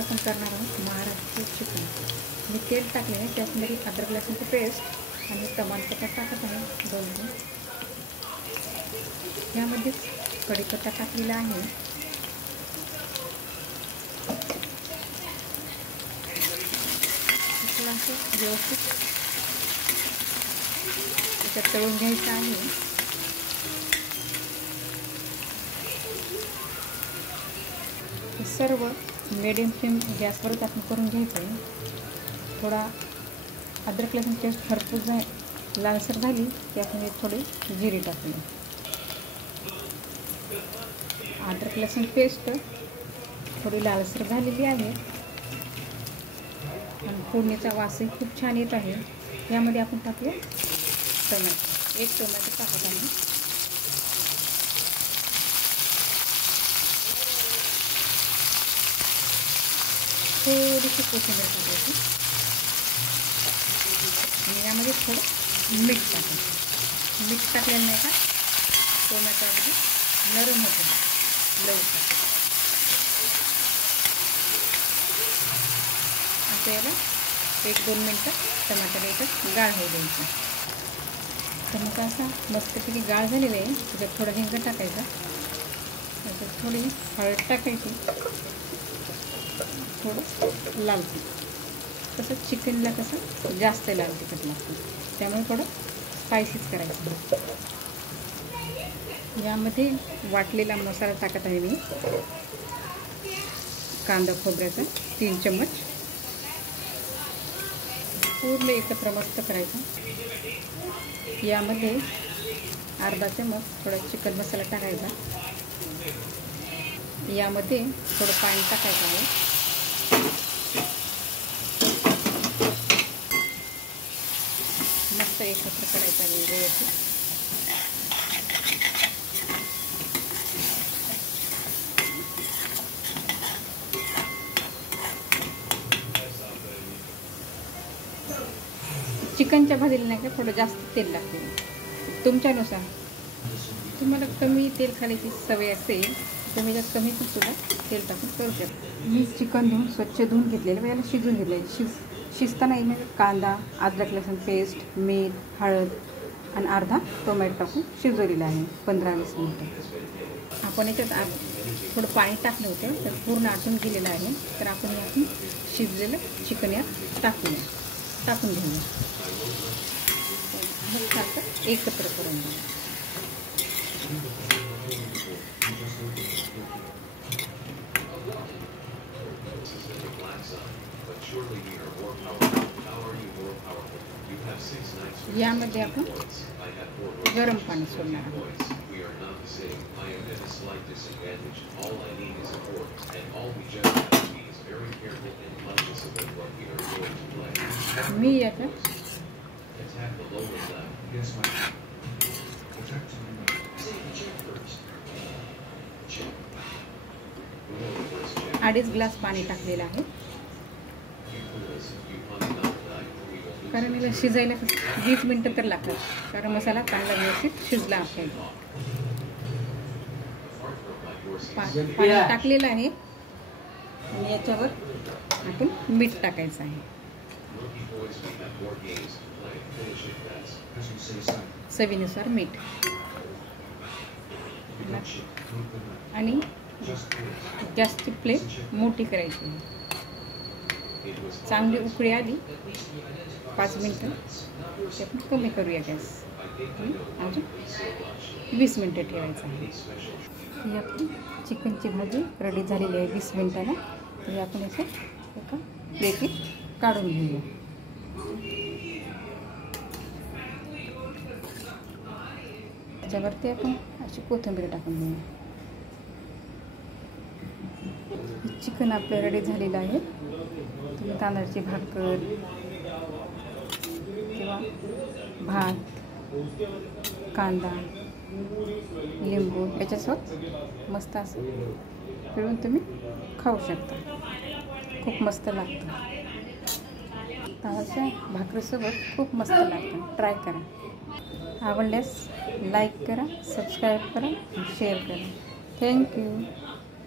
आपण करणार आहोत महाराष्ट्र चिकन. मी तेल टाकले आहे, त्यामध्ये अद्रक लसूणची पेस्ट आणि तमालपत्ता टाकत आहे 2 यामध्ये कढीपत्ता टाकलेला आहे. असं व्यवस्थित त्याच्यात तळून घ्यायचं आहे. सर्व मीडियम फ्लेम गॅसवरच आपण करून घ्यायचं आहे. थोडा अद्रक लसूण पेस्ट भरपूर लालसर झाली की आपण थोडी जिरे टाकूया. अद्रक लसूण पेस्ट थोडी लालसर झालेली आहे आणि फोडणीचा वासही खूप छान येत आहे. यामध्ये आपण टाकूया टोमॅटो. 1 टोमॅटो टाकत आहे. थोडीशी कोथिंबीर टाकायची आणि यामध्ये थोडं मीठ टाकायचं. मीठ टाकल्याने नाही का टोमॅटो अगदी नरम होतो लवकर. आता याला 1-2 मिनटं टमाटर याच्यात गाळ होऊ द्यायचं. टमाटा असा मस्तपैकी गाळ झालेला आहे. त्याच्यात थोडं हिंग टाकायचा, त्याच्यात थोडी हळद टाकायची, थोडं लाल तिखट. तसं चिकनला कसं जास्त लाल तिखट लागतं, त्यामुळे थोडं स्पायसीच करायचं. यामध्ये वाटलेला मसाला टाकत आहे मी. कांदा खोबऱ्याचा 3 चम्मच पूर्ण एकत्र मस्त करायचं. यामध्ये अर्धा चम्मच थोडा चिकन मसाला टाकायचा. यामध्ये थोडं पाणी टाकायचं आहे. मस्त एकत्र करायचं आहे व्यवस्थित. चिकनच्या भाजीला नाही का थोडं जास्त तेल लागते, तुमच्यानुसार. तुम्हाला कमी तेल खाण्याची सवय असेल तुम्ही त्यात कमी पण सुद्धा तेल टाकून करू शकता. मी चिकन धुवून स्वच्छ धुवून घेतलेलं, याला शिजून घेतलं. शिजताना मी कांदा, अद्रक लसूण पेस्ट, मीठ, हळद आणि अर्धा टोमॅटो टाकून शिजवलेलं आहे 15-20 मिनटं. आपण याच्यात थोडं पाणी टाकलं होतं तर पूर्ण आटून गेलेलं आहे. तर आपण यातून शिजलेलं चिकन यात टाकून घेऊया. सारखं एकत्र करून घेऊ. यामध्ये आपण गरम पाणी सोडणार आहोत. मी याच्यात अडीच ग्लास पाणी टाकलेलं आहे, कारण याला शिजायला 20 मिनटं तर लागतात, कारण मसाला चांगला व्यवस्थित शिजला असेल. पाणी टाकलेलं आहे आणि याच्यावर आपण मीठ टाकायचं आहे. चवीनुसार मीठ आणि गॅसची फ्लेम मोठी करायची. चांगली उकळी आली 5 मिनटं ते आपण कमी करूया गॅस. अजून 20 मिनटं ठेवायचं आहे. ही आपली चिकनची भाजी रेडी झालेली आहे 20 मिनटाला. तर आपण असं एका प्लेटीत काढून घेऊया. त्याच्यावरती आपण अशी कोथिंबीर टाकून घेऊया. चिकन आपलं रेडी झालेलं आहे. तुम्ही तांदळाची भाकर किंवा भात, कांदा, लिंबू याच्यासोबत मस्त असं पिळून तुम्ही खाऊ शकता. खूप मस्त लागतं. तांदळाच्या भाकरीसोबत खूप मस्त लागतं. ट्राय करा. आवडल्यास लाईक करा, सबस्क्राईब करा, शेअर करा. थँक्यू.